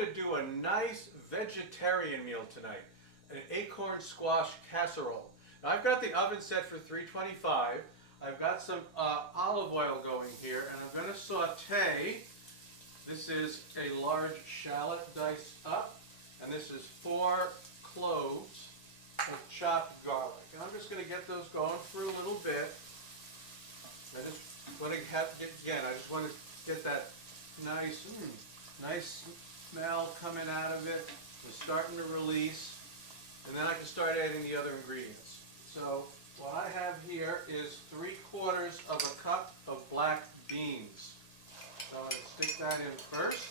going to do a nice vegetarian meal tonight, an acorn squash casserole. Now I've got the oven set for 325. I've got some olive oil going here, and I'm going to saute. This is a large shallot diced up, and this is 4 cloves of chopped garlic. And I'm just going to get those going for a little bit. I just want to I just want to get that nice smell coming out of it. It's starting to release, and then I can start adding the other ingredients. So what I have here is 3/4 of a cup of black beans. So I'm going to stick that in first.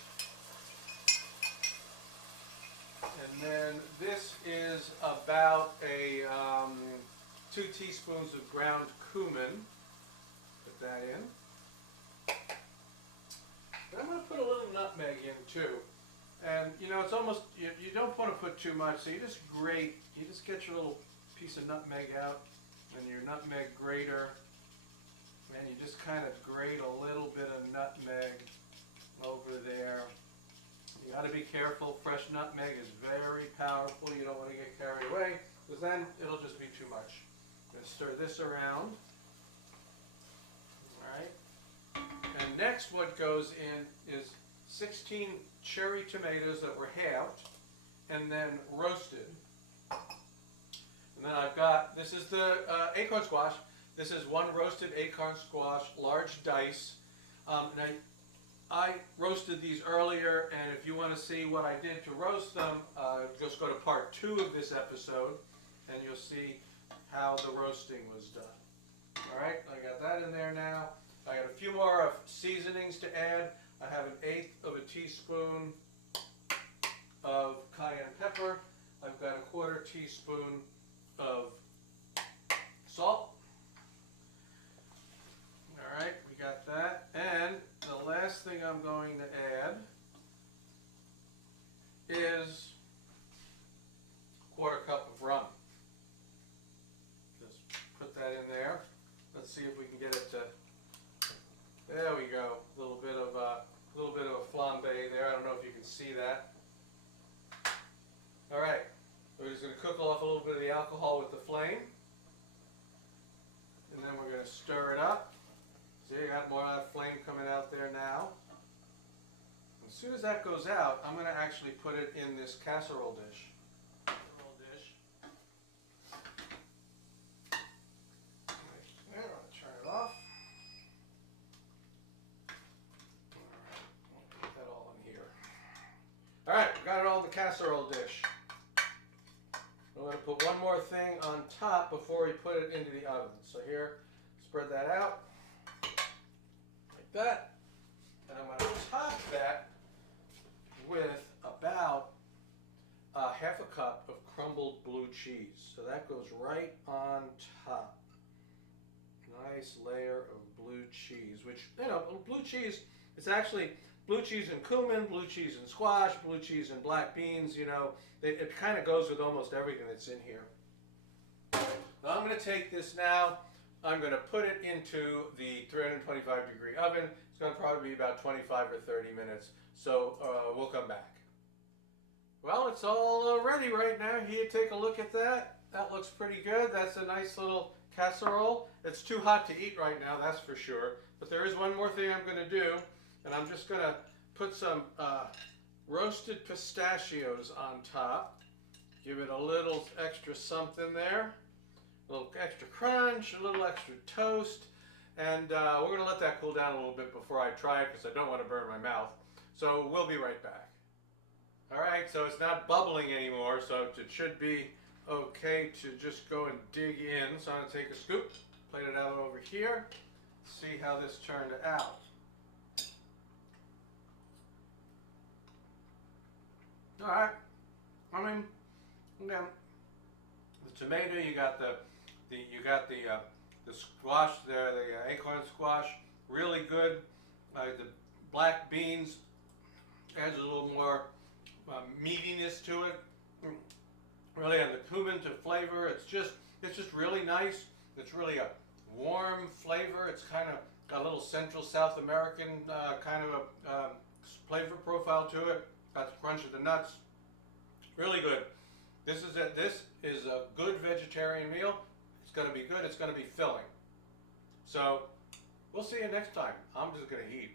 And then this is about a 2 teaspoons of ground cumin. Put that in. And I'm going to put a little nutmeg in too. And you know, it's almost, you don't want to put too much, so you just grate, you just get your little piece of nutmeg out and your nutmeg grater, and you just kind of grate a little bit of nutmeg over there. You got to be careful, fresh nutmeg is very powerful, you don't want to get carried away, because then it'll just be too much. I'm going to stir this around. Alright. And next what goes in is 16 cherry tomatoes that were halved and then roasted. And then I've got, this is the acorn squash. This is 1 roasted acorn squash, large dice. And I roasted these earlier, and if you want to see what I did to roast them, just go to part 2 of this episode and you'll see how the roasting was done. Alright, I got that in there now. I got a few more seasonings to add. I have 1/8 of a teaspoon of cayenne pepper. I've got 1/4 teaspoon of salt. Alright, we got that. And the last thing I'm going to add is 1/4 cup of rum. Just put that in there. Let's see if we can get it to, there we go. A little bit of a flambe there. I don't know if you can see that. All right, we're just going to cook off a little bit of the alcohol with the flame, and then we're going to stir it up. See, I got more of that flame coming out there now. As soon as that goes out, I'm going to actually put it in this casserole dish. There, I'll turn it off. Alright, I'll put that all in here. Alright, we got it all in the casserole dish. I'm going to put one more thing on top before we put it into the oven. So here, spread that out. Like that. And I'm going to top that with about 1/2 cup of crumbled blue cheese. So that goes right on top. Nice layer of blue cheese, which, you know, blue cheese, it's actually blue cheese and cumin, blue cheese and squash, blue cheese and black beans, you know, it kind of goes with almost everything that's in here. Now I'm going to take this now, I'm going to put it into the 325-degree oven. It's going to probably be about 25 or 30 minutes, so we'll come back. Well, it's all ready right now. Here, take a look at that. That looks pretty good. That's a nice little casserole. It's too hot to eat right now, that's for sure. But there is one more thing I'm going to do, and I'm just going to put some roasted pistachios on top. Give it a little extra something there. A little extra crunch, a little extra toast. And we're going to let that cool down a little bit before I try it, because I don't want to burn my mouth. So we'll be right back. Alright, so it's not bubbling anymore, so it should be okay to just go and dig in. So I'm going to take a scoop, plate it out over here, see how this turned out. Alright, I mean, again, the tomato, you got the squash there, the acorn squash, really good. The black beans adds a little more meatiness to it. Really, and the cumin to flavor, it's just really nice. It's really a warm flavor. It's kind of got a little Central South American kind of a flavor profile to it. got the crunch of the nuts. Really good. This is it. This is a good vegetarian meal. It's going to be good. It's going to be filling. So we'll see you next time. I'm just going to eat.